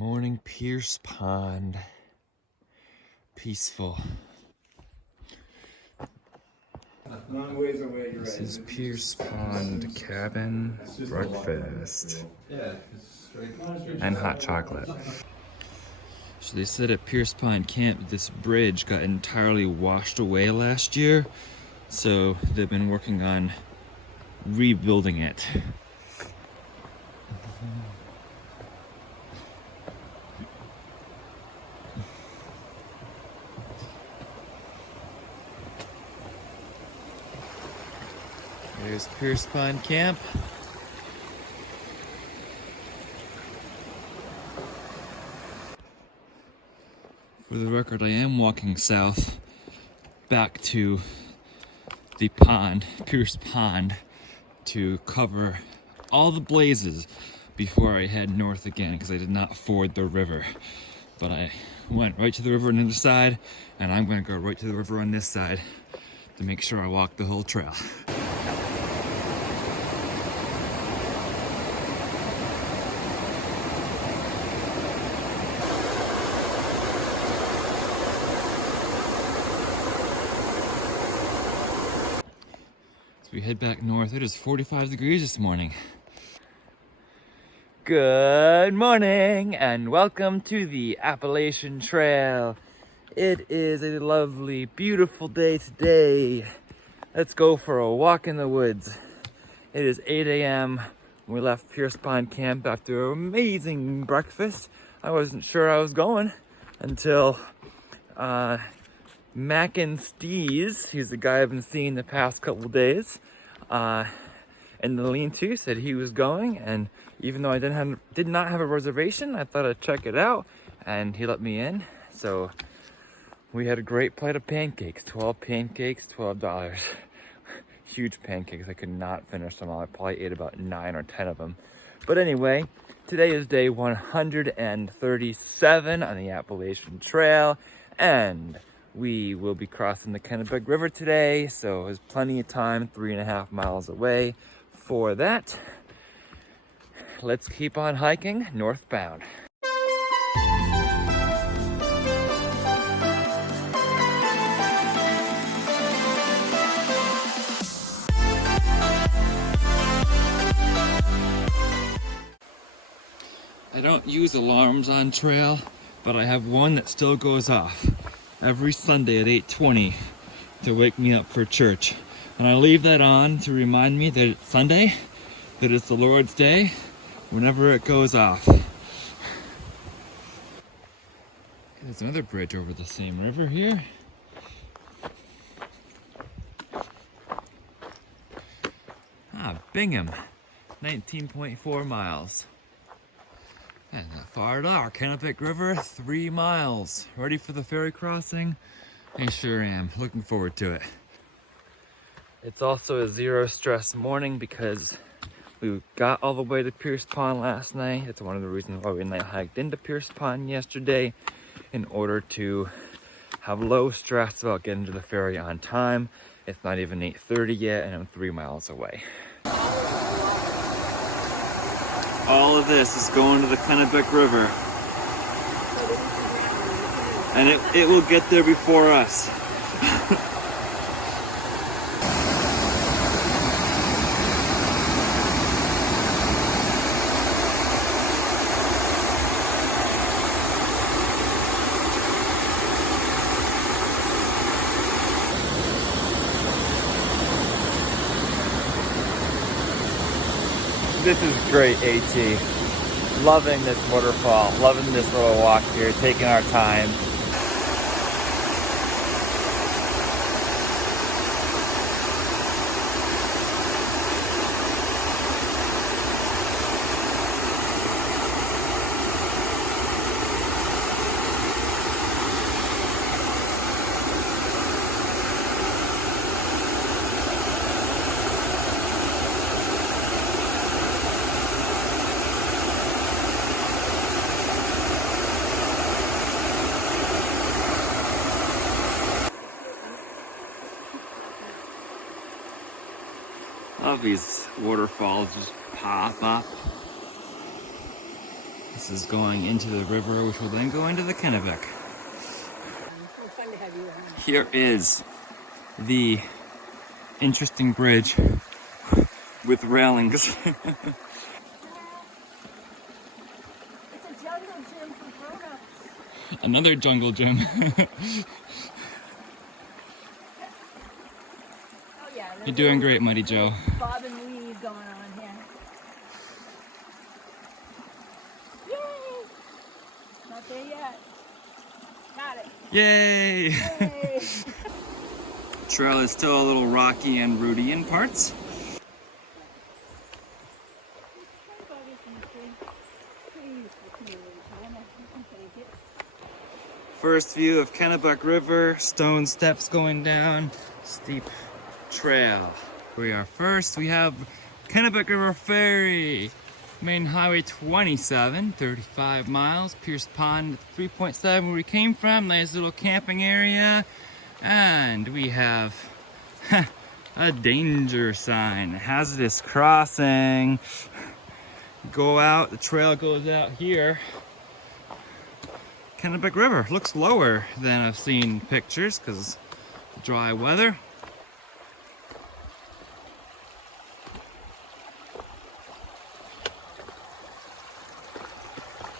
Morning, Pierce Pond. Peaceful. Long ways away, you're This right. is Pierce Pond Cabin Breakfast. And hot chocolate. So they said at Pierce Pond Camp this bridge got entirely washed away last year. So they've been working on rebuilding it. There's Pierce Pond Camp. For the record, I am walking south back to the pond, Pierce Pond, to cover all the blazes before I head north again because I did not ford the river. But I went right to the river on the other side, and I'm going to go right to the river on this side to make sure I walk the whole trail. We head back north. It is 45 degrees this morning. Good morning and welcome to the Appalachian Trail. It is a lovely, beautiful day today. Let's go for a walk in the woods. It is 8 a.m. We left Pierce Pond Camp after an amazing breakfast. I wasn't sure I was going until Mac and Steez, he's the guy I've been seeing the past couple days, and the lean-to said he was going, and even though I did not have a reservation, I thought I'd check it out, and he let me in. So we had a great plate of pancakes, 12 pancakes, $12. Huge pancakes. I could not finish them all. I probably ate about 9 or 10 of them. But anyway, today is day 137 on the Appalachian Trail, and we will be crossing the Kennebec River today, so there's plenty of time, 3.5 miles away for that. Let's keep on hiking northbound. I don't use alarms on trail, but I have one that still goes off every Sunday at 8:20 to wake me up for church. And I leave that on to remind me that it's Sunday, that it's the Lord's Day, whenever it goes off. There's another bridge over the same river here. Bingham, 19.4 miles. And not far at all, Kennebec River, 3 miles. Ready for the ferry crossing? I sure am. Looking forward to it. It's also a zero stress morning because we got all the way to Pierce Pond last night. It's one of the reasons why we night hiked into Pierce Pond yesterday, in order to have low stress about getting to the ferry on time. It's not even 8:30 yet, and I'm 3 miles away. All of this is going to the Kennebec River. And it will get there before us. This is great, AT. Loving this waterfall, loving this little walk here, taking our time. Love these waterfalls just pop up. This is going into the river, which will then go into the Kennebec. Here is the interesting bridge with railings. It's a jungle gym for grown-ups. Another jungle gym. Oh, yeah, You're doing great, Muddy Joe. Bob and weave going on here. Yay! Not there yet. Got it. Yay! Yay! Trail is still a little rocky and rooty in parts. First view of Kennebec River, stone steps going down, steep trail. We are first, we have Kennebec River Ferry, Main Highway 27, 35 miles, Pierce Pond 3.7 where we came from, nice little camping area. And we have a danger sign, hazardous crossing. Go out, the trail goes out here. Kennebec River looks lower than I've seen pictures because dry weather.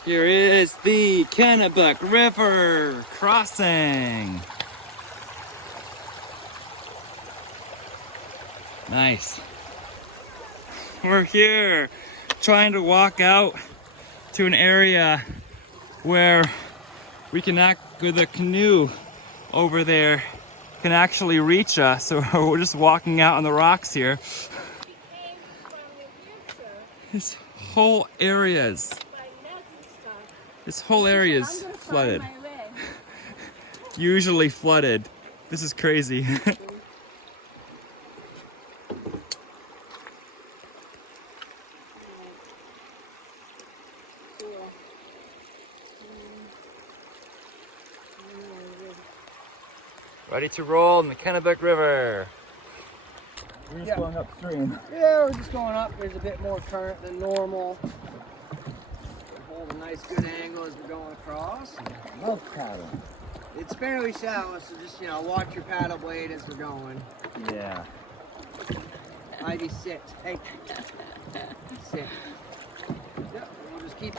Here is the Kennebec River crossing. Nice. We're here trying to walk out to an area where we can act with a canoe over there can actually reach us. So we're just walking out on the rocks here. This whole area is flooded. Usually flooded. This is crazy. Ready to roll in the Kennebec River. We're just going upstream. Yeah, we're just going up. There's a bit more current than normal. We'll hold a nice good angle as we're going across. Love paddling. It's fairly shallow, so just, watch your paddle blade as we're going. Yeah. Ivy, sit. Hey. Sit. Yep, we'll just keep.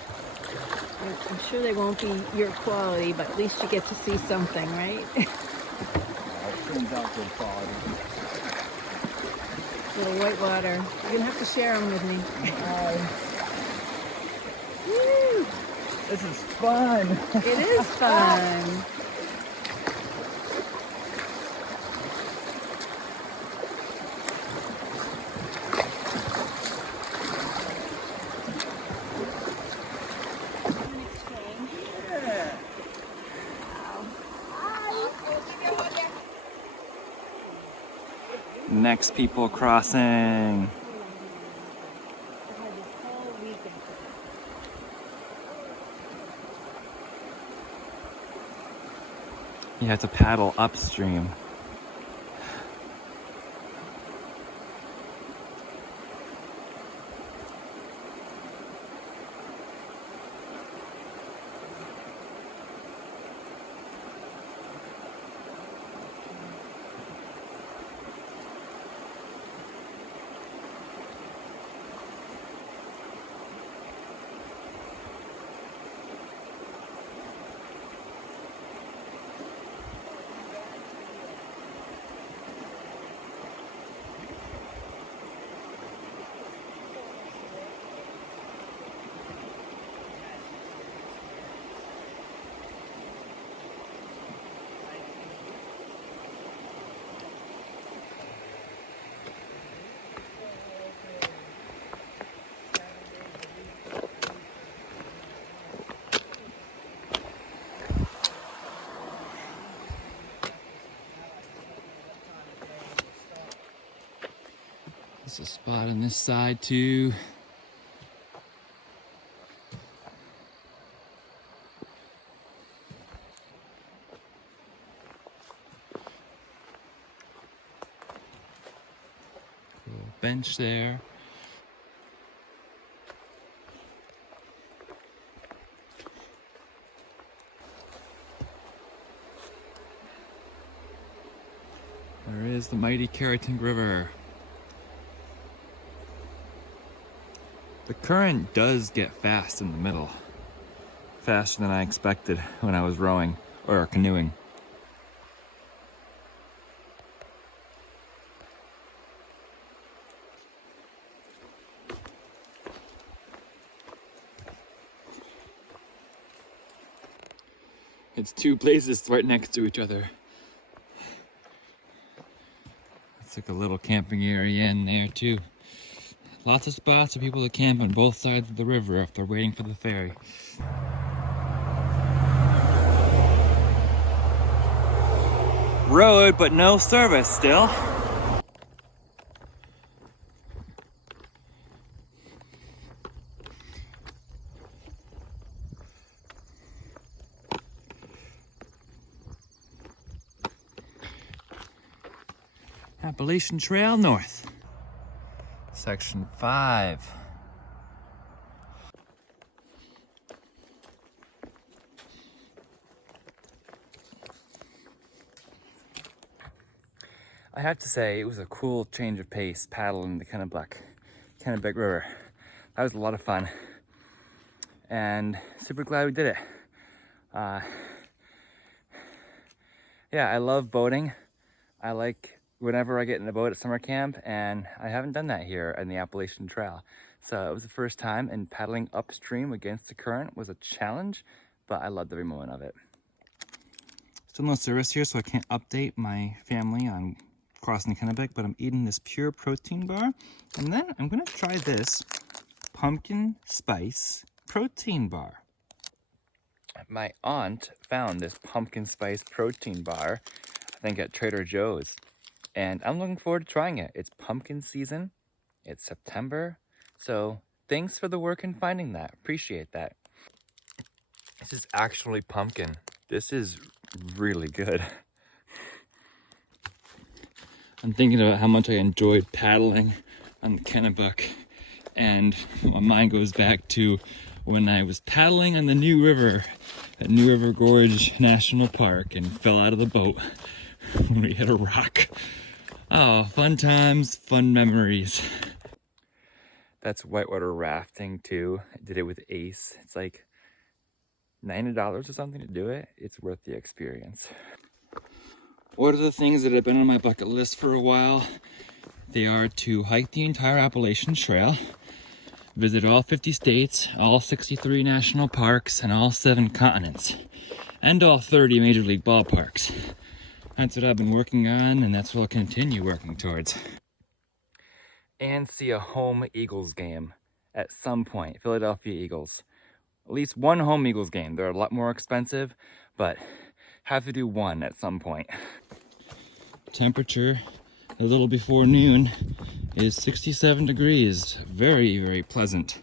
I'm sure they won't be your quality, but at least you get to see something, right? It turns out good quality. Little white water. You're gonna have to share them with me. Woo! This is fun. It is fun. Next people crossing. You have to paddle upstream. There's a spot on this side too. Little bench there. is the mighty Kennebec River. The current does get fast in the middle. Faster than I expected when I was rowing or canoeing. It's two places right next to each other. It's like a little camping area in there too. Lots of spots for people to camp on both sides of the river if they're waiting for the ferry. Road, but no service still. Appalachian Trail North. Section 5. I have to say, it was a cool change of pace paddling the Kennebec River. That was a lot of fun. And super glad we did it. Yeah, I love boating. I like whenever I get in a boat at summer camp, and I haven't done that here in the Appalachian Trail. So it was the first time, and paddling upstream against the current was a challenge, but I loved every moment of it. Still no service here, so I can't update my family on crossing the Kennebec, but I'm eating this pure protein bar, and then I'm gonna try this pumpkin spice protein bar. My aunt found this pumpkin spice protein bar, I think at Trader Joe's, and I'm looking forward to trying it. It's pumpkin season, it's September, so thanks for the work in finding that. Appreciate that. This is actually pumpkin. This is really good. I'm thinking about how much I enjoyed paddling on the Kennebec, and my mind goes back to when I was paddling on the New River at New River Gorge National Park and fell out of the boat when we hit a rock. Oh, fun times, fun memories. That's whitewater rafting too. I did it with Ace. It's like $90 or something to do it. It's worth the experience. What are the things that have been on my bucket list for a while? They are to hike the entire Appalachian Trail, visit all 50 states, all 63 national parks, and all 7 continents, and all 30 major league ballparks. That's what I've been working on, and that's what I'll continue working towards. And see a home Eagles game at some point, Philadelphia Eagles. At least one home Eagles game. They're a lot more expensive, but have to do one at some point. Temperature a little before noon is 67 degrees. Very, very pleasant.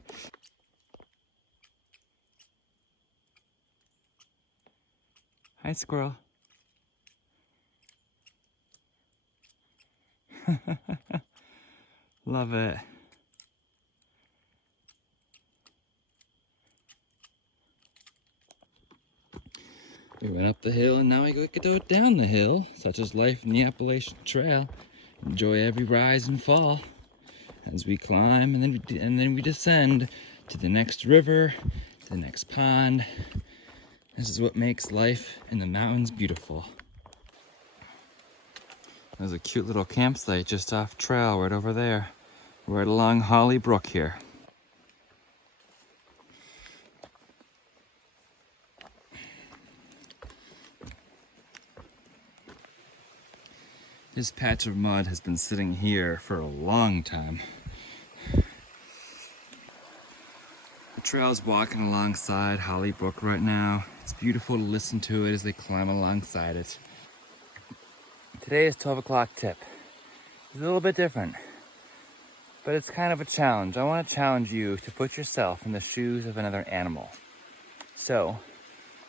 Hi, squirrel. Love it. We went up the hill and now we get to go down the hill. Such is life in the Appalachian Trail. Enjoy every rise and fall as we climb, and then we descend to the next river, to the next pond. This is what makes life in the mountains beautiful. There's a cute little campsite just off trail right over there, right along Holly Brook here. This patch of mud has been sitting here for a long time. The trail's walking alongside Holly Brook right now. It's beautiful to listen to it as they climb alongside it. Today's 12 o'clock tip. It's a little bit different, but it's kind of a challenge. I want to challenge you to put yourself in the shoes of another animal. So,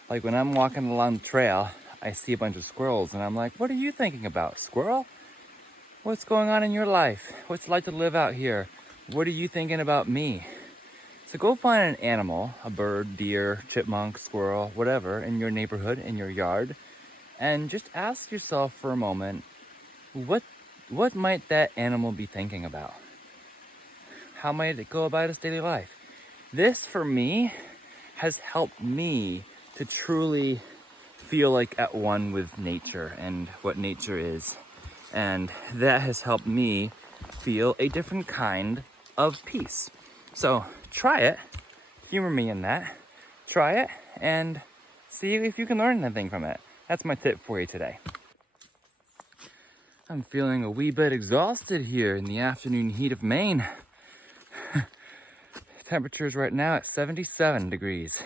like when I'm walking along the trail, I see a bunch of squirrels and I'm like, what are you thinking about, squirrel? What's going on in your life? What's it like to live out here? What are you thinking about me? So go find an animal, a bird, deer, chipmunk, squirrel, whatever, in your neighborhood, in your yard, and just ask yourself for a moment, what what might that animal be thinking about? How might it go about its daily life? This, for me, has helped me to truly feel like at one with nature and what nature is. And that has helped me feel a different kind of peace. So try it, humor me in that, try it, and see if you can learn anything from it. That's my tip for you today. I'm feeling a wee bit exhausted here in the afternoon heat of Maine. Temperatures right now at 77 degrees.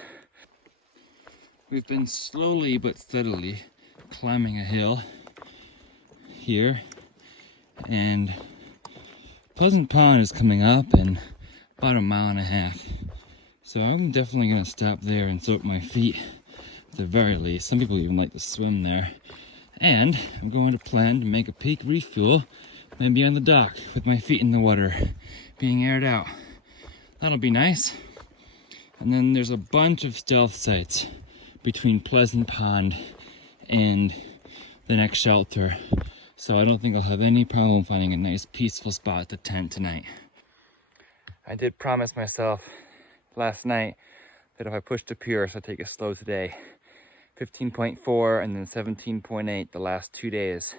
We've been slowly but steadily climbing a hill here, and Pleasant Pond is coming up in about 1.5 miles. So I'm definitely gonna stop there and soak my feet at the very least. Some people even like to swim there. And I'm going to plan to make a peak refuel maybe on the dock with my feet in the water being aired out. That'll be nice. And then there's a bunch of stealth sites between Pleasant Pond and the next shelter. So I don't think I'll have any problem finding a nice peaceful spot to tent tonight. I did promise myself last night that if I pushed to Pierce, I'd take it slow today. 15.4 and then 17.8 the last 2 days.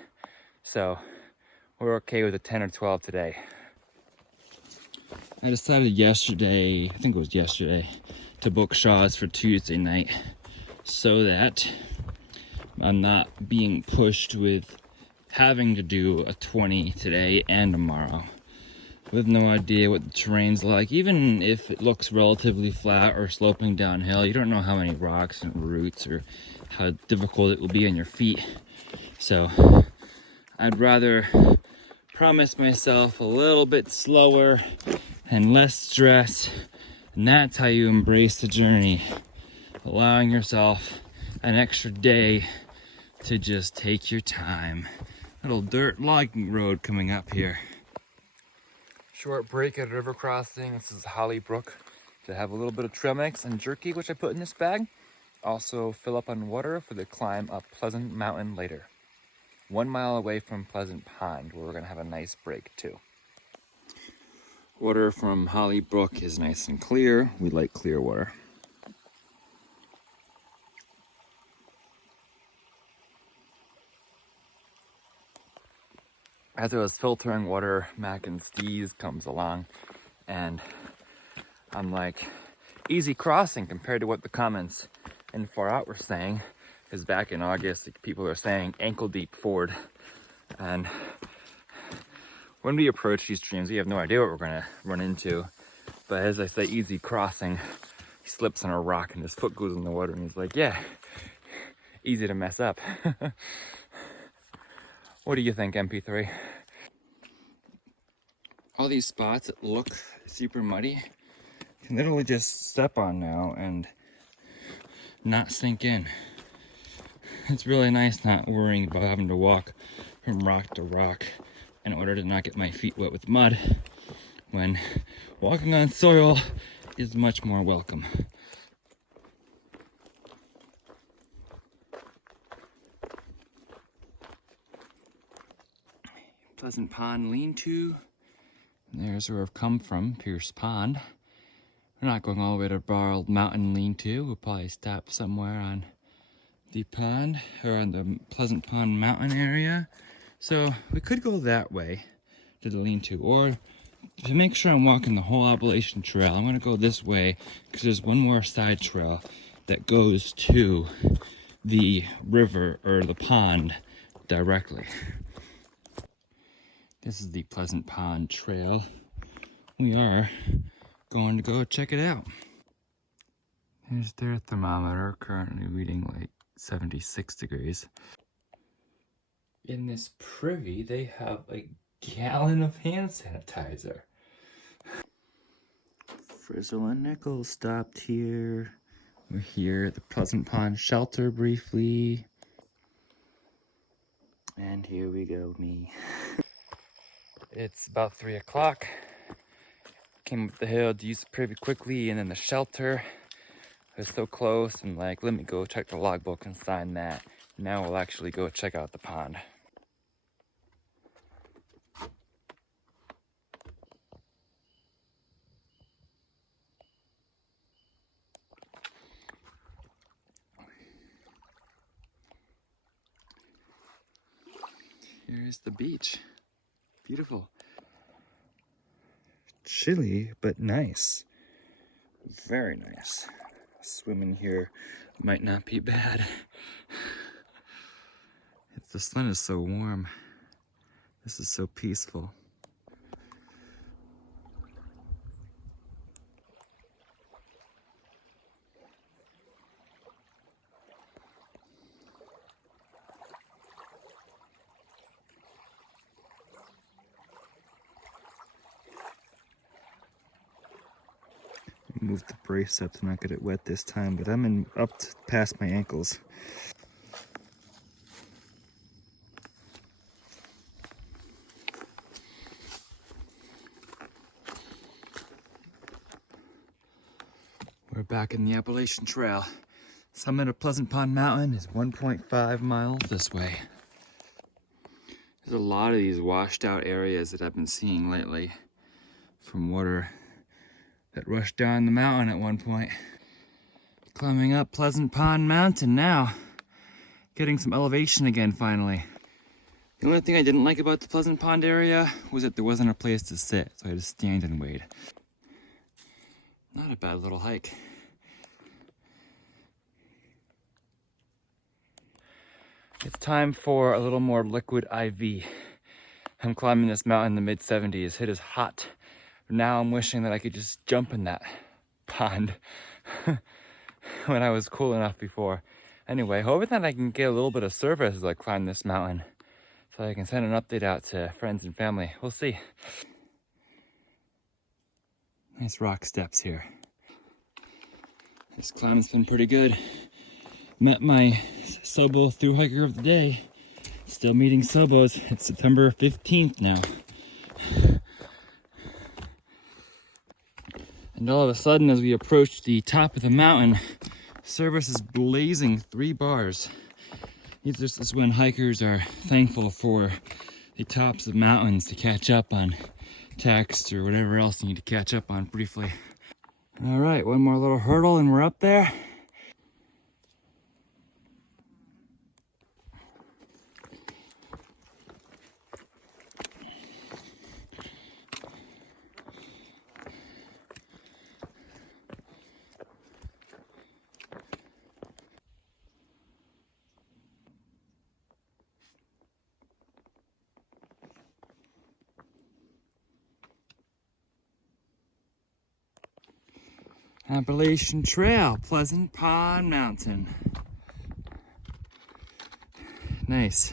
So we're okay with a 10 or 12 today. I decided yesterday, I think it was yesterday, to book Shaw's for Tuesday night so that I'm not being pushed with having to do a 20 today and tomorrow with no idea what the terrain's like. Even if it looks relatively flat or sloping downhill, you don't know how many rocks and roots or how difficult it will be on your feet. So I'd rather promise myself a little bit slower and less stress, and that's how you embrace the journey. Allowing yourself an extra day to just take your time. Little dirt logging road coming up here. Short break at a river crossing. This is Holly Brook. To have a little bit of trail mix and jerky, which I put in this bag. Also fill up on water for the climb up Pleasant Mountain later. 1 mile away from Pleasant Pond, where we're gonna have a nice break too. Water from Holly Brook is nice and clear. We like clear water. As I was filtering water, Mac and Steez comes along, and I'm like, easy crossing compared to what the comments in Far Out were saying. Because back in August, people are saying ankle deep ford. And when we approach these streams, we have no idea what we're gonna run into. But as I say easy crossing, he slips on a rock and his foot goes in the water, and he's like, yeah, easy to mess up. What do you think, MP3? All these spots that look super muddy, you can literally just step on now and not sink in. It's really nice not worrying about having to walk from rock to rock in order to not get my feet wet with mud, when walking on soil is much more welcome. Pleasant Pond lean-to. There's where I've come from, Pierce Pond. We're not going all the way to Barrel Mountain lean-to. We'll probably stop somewhere on the pond, or on the Pleasant Pond Mountain area. So we could go that way to the lean-to, or to make sure I'm walking the whole Appalachian Trail, I'm gonna go this way because there's one more side trail that goes to the river or the pond directly. This is the Pleasant Pond Trail. We are going to go check it out. Here's their thermometer, currently reading like 76 degrees. In this privy, they have a gallon of hand sanitizer. Frizzle and Nickel stopped here. We're here at the Pleasant Pond Shelter briefly. And here we go, me. It's about 3 o'clock. Came up the hill to use the privy quickly, and then the shelter was so close, and like, let me go check the logbook and sign that. Now we'll actually go check out the pond. Here's the beach. Beautiful. Chilly, but nice. Very nice. Swimming here might not be bad. The sun is so warm. This is so peaceful. Move the brace up to not get it wet this time, but I'm up to past my ankles. We're back in the Appalachian Trail. Summit of Pleasant Pond Mountain is 1.5 miles this way. There's a lot of these washed out areas that I've been seeing lately from water that rushed down the mountain at one point. Climbing up Pleasant Pond Mountain now. Getting some elevation again finally. The only thing I didn't like about the Pleasant Pond area was that there wasn't a place to sit, so I had to stand and wait. Not a bad little hike. It's time for a little more liquid IV. I'm climbing this mountain in the mid-70s. It is hot. Now I'm wishing that I could just jump in that pond when I was cool enough before. Anyway, hoping that I can get a little bit of service as I climb this mountain so I can send an update out to friends and family. We'll see. Nice rock steps here. This climb's been pretty good. Met my Sobo Thru-Hiker of the day. Still meeting Sobos. It's September 15th now. And all of a sudden, as we approach the top of the mountain, service is blazing 3 bars. This is when hikers are thankful for the tops of mountains to catch up on text or whatever else you need to catch up on briefly. All right, one more little hurdle and we're up there. Appalachian Trail, Pleasant Pond Mountain. Nice.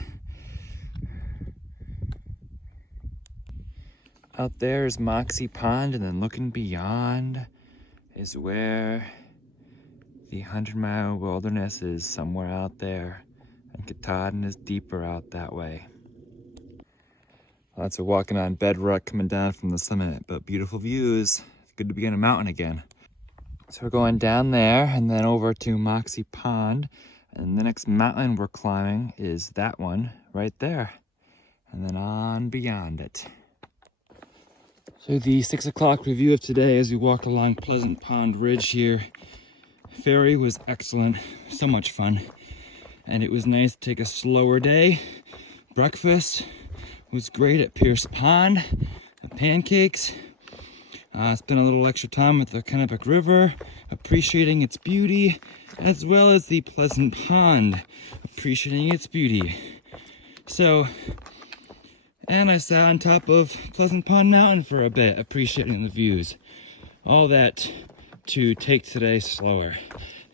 Out there is Moxie Pond, and then looking beyond is where the 100-mile wilderness is, somewhere out there. And Katahdin is deeper out that way. Lots of walking on bedrock coming down from the summit, but beautiful views. It's good to be on a mountain again. So we're going down there and then over to Moxie Pond. And the next mountain we're climbing is that one right there. And then on beyond it. So the 6 o'clock review of today as we walked along Pleasant Pond Ridge here. Ferry was excellent, so much fun. And it was nice to take a slower day. Breakfast was great at Pierce Pond. The pancakes. Spent a little extra time with the Kennebec River, appreciating its beauty, as well as the Pleasant Pond, appreciating its beauty. So, and I sat on top of Pleasant Pond Mountain for a bit, appreciating the views. All that to take today slower.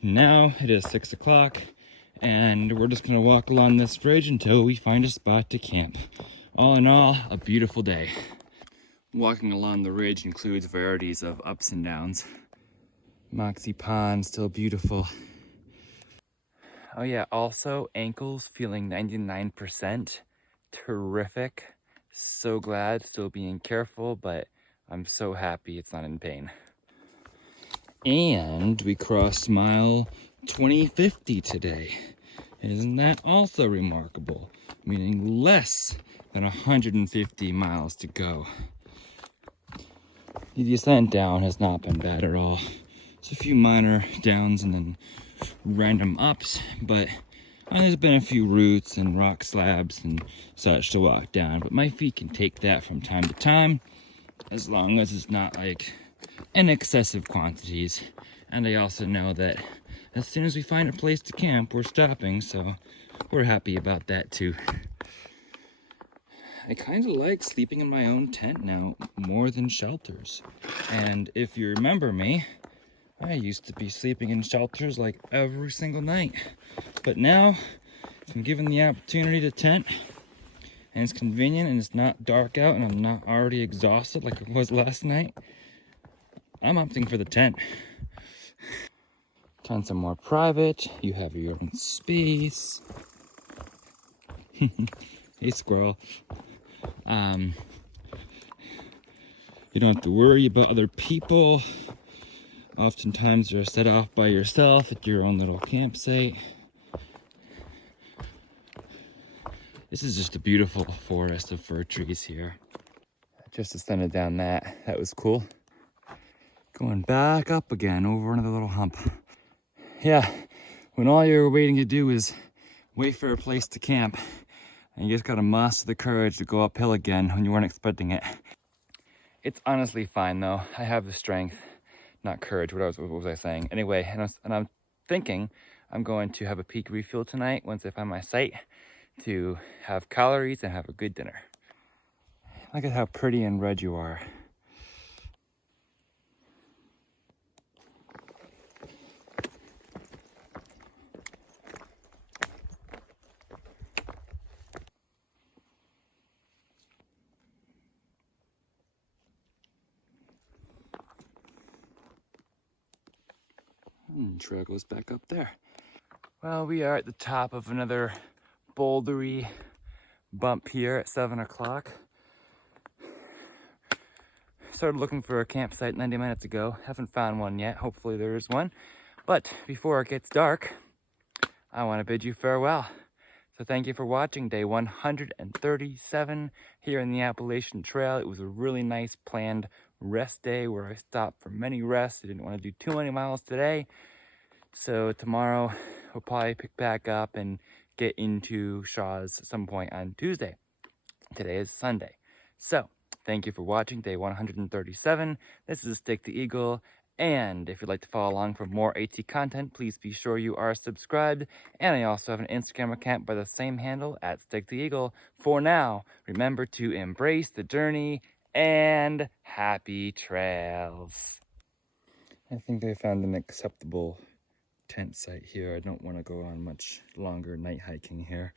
Now it is 6 o'clock, and we're just gonna walk along this ridge until we find a spot to camp. All in all, a beautiful day. Walking along the ridge includes varieties of ups and downs. Moxie Pond, still beautiful. Oh yeah, also ankles feeling 99%. Terrific. So glad, still being careful, but I'm so happy it's not in pain. And we crossed mile 2050 today. Isn't that also remarkable? Meaning less than 150 miles to go. The descent down has not been bad at all. It's a few minor downs and then random ups, but And there's been a few roots and rock slabs and such to walk down, but my feet can take that from time to time, as long as it's not like in excessive quantities. And I also know that as soon as we find a place to camp, we're stopping, so we're happy about that too. I kind of like sleeping in my own tent now more than shelters. And if you remember me, I used to be sleeping in shelters like every single night. But now, if I'm given the opportunity to tent, and it's convenient and it's not dark out and I'm not already exhausted like I was last night, I'm opting for the tent. Tents are more private, you have your own space. Hey squirrel. You don't have to worry about other people. Oftentimes you're set off by yourself at your own little campsite. This is just a beautiful forest of fir trees here. Just ascended down that. That was cool. Going back up again over another little hump. Yeah, when all you're waiting to do is wait for a place to camp, and you just gotta muster the courage to go uphill again when you weren't expecting it. It's honestly fine though. I have the strength, not courage. What was I saying? Anyway, and I'm thinking I'm going to have a peak refuel tonight once I find my site to have calories and have a good dinner. Look at how pretty and red you are. Trail goes back up there. Well, we are at the top of another bouldery bump here at 7 o'clock. Started looking for a campsite 90 minutes ago. Haven't found one yet. Hopefully there is one. But before it gets dark, I want to bid you farewell. So thank you for watching day 137 here in the Appalachian Trail. It was a really nice planned rest day where I stopped for many rests. I didn't want to do too many miles today. So tomorrow we'll probably pick back up and get into Shaw's some point on Tuesday. Today is Sunday. So thank you for watching day 137. This is Stick the Eagle. And if you'd like to follow along for more AT content, please be sure you are subscribed. And I also have an Instagram account by the same handle at Stick the Eagle. For now, remember to embrace the journey and happy trails. I think I found an acceptable tent site here. I don't want to go on much longer night hiking here.